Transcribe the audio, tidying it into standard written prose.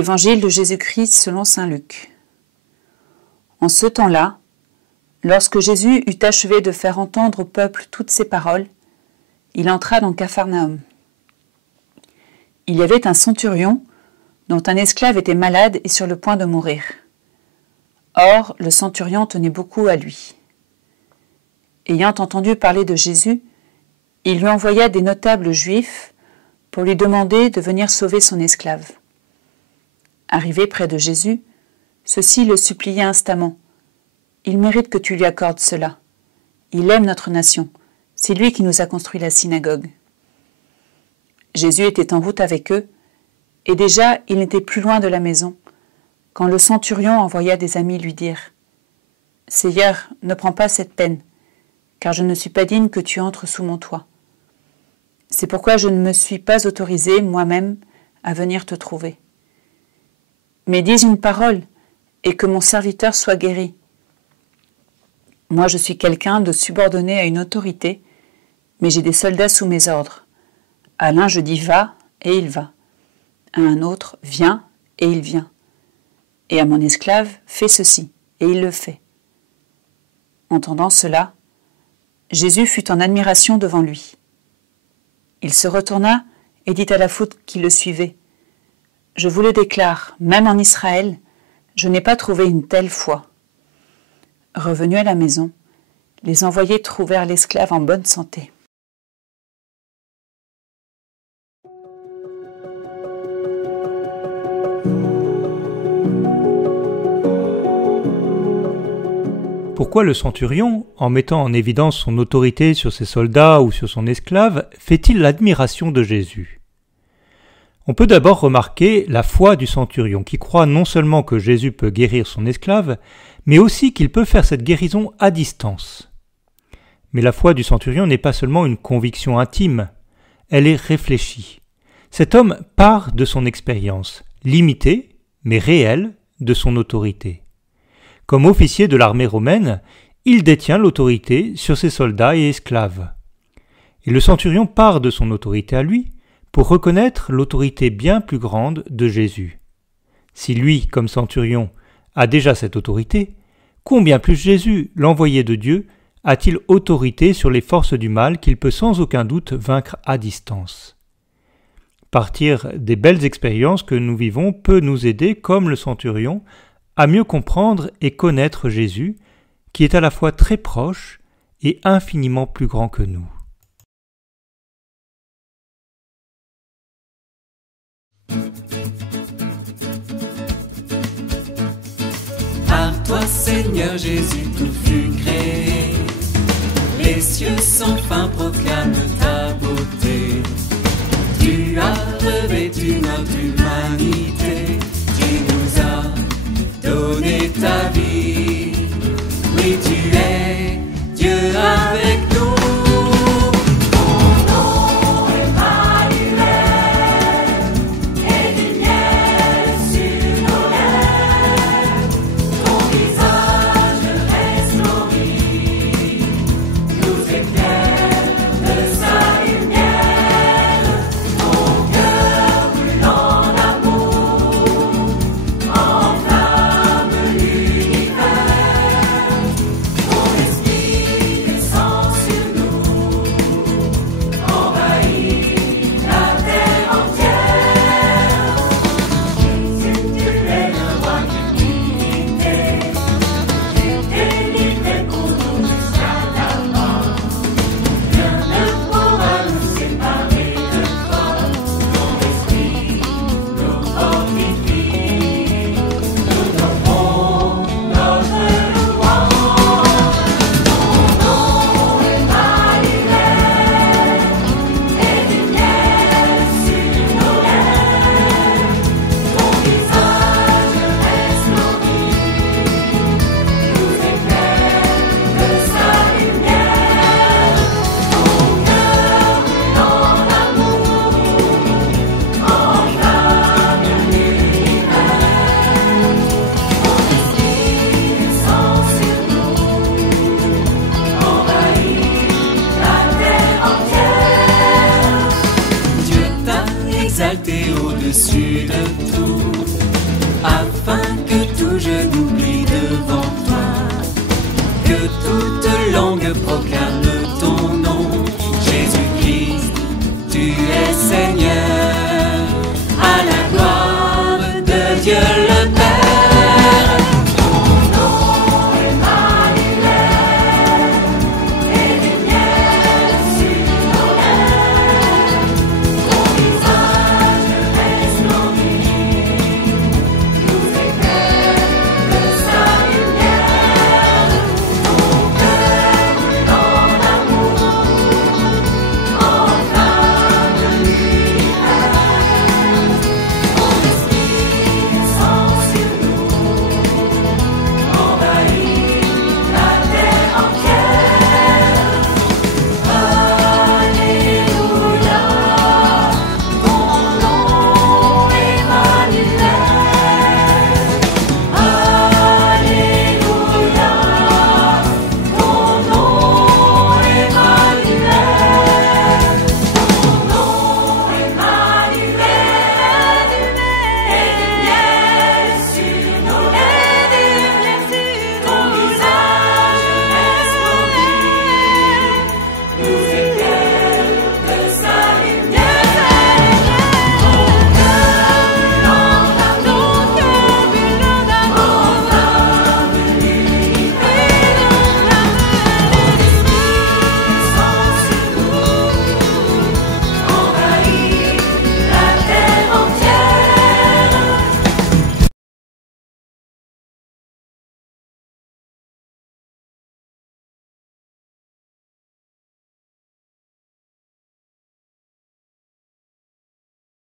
Évangile de Jésus-Christ selon saint Luc. En ce temps-là, lorsque Jésus eut achevé de faire entendre au peuple toutes ces paroles, il entra dans Capharnaüm. Il y avait un centurion dont un esclave était malade et sur le point de mourir. Or, le centurion tenait beaucoup à lui. Ayant entendu parler de Jésus, il lui envoya des notables juifs pour lui demander de venir sauver son esclave. Arrivé près de Jésus, ceux-ci le suppliaient instamment. « Il mérite que tu lui accordes cela. Il aime notre nation. C'est lui qui nous a construit la synagogue. » Jésus était en route avec eux, et déjà il n'était plus loin de la maison, quand le centurion envoya des amis lui dire « Seigneur, ne prends pas cette peine, car je ne suis pas digne que tu entres sous mon toit. C'est pourquoi je ne me suis pas autorisé moi-même à venir te trouver. Mais dis une parole, et que mon serviteur soit guéri. Moi je suis quelqu'un de subordonné à une autorité, mais j'ai des soldats sous mes ordres. À l'un je dis « va » et il va. À un autre « viens » et il vient. Et à mon esclave « fais ceci » et il le fait. Entendant cela, Jésus fut en admiration devant lui. Il se retourna et dit à la foule qui le suivait « Je vous le déclare, même en Israël, je n'ai pas trouvé une telle foi. » Revenus à la maison, les envoyés trouvèrent l'esclave en bonne santé. Pourquoi le centurion, en mettant en évidence son autorité sur ses soldats ou sur son esclave, fait-il l'admiration de Jésus ? On peut d'abord remarquer la foi du centurion, qui croit non seulement que Jésus peut guérir son esclave, mais aussi qu'il peut faire cette guérison à distance. Mais la foi du centurion n'est pas seulement une conviction intime, elle est réfléchie. Cet homme part de son expérience, limitée, mais réelle, de son autorité. Comme officier de l'armée romaine, il détient l'autorité sur ses soldats et esclaves. Et le centurion part de son autorité à lui pour reconnaître l'autorité bien plus grande de Jésus. Si lui, comme centurion, a déjà cette autorité, combien plus Jésus, l'envoyé de Dieu, a-t-il autorité sur les forces du mal qu'il peut sans aucun doute vaincre à distance ? Partir des belles expériences que nous vivons peut nous aider, comme le centurion, à mieux comprendre et connaître Jésus, qui est à la fois très proche et infiniment plus grand que nous. Par toi, Seigneur Jésus, tout fut créé. Les cieux sans fin proclament ta beauté. Tu as revêtu notre humanité. Tu nous as donné ta vie. Oui, tu es Dieu avec nous. Amour, genoux.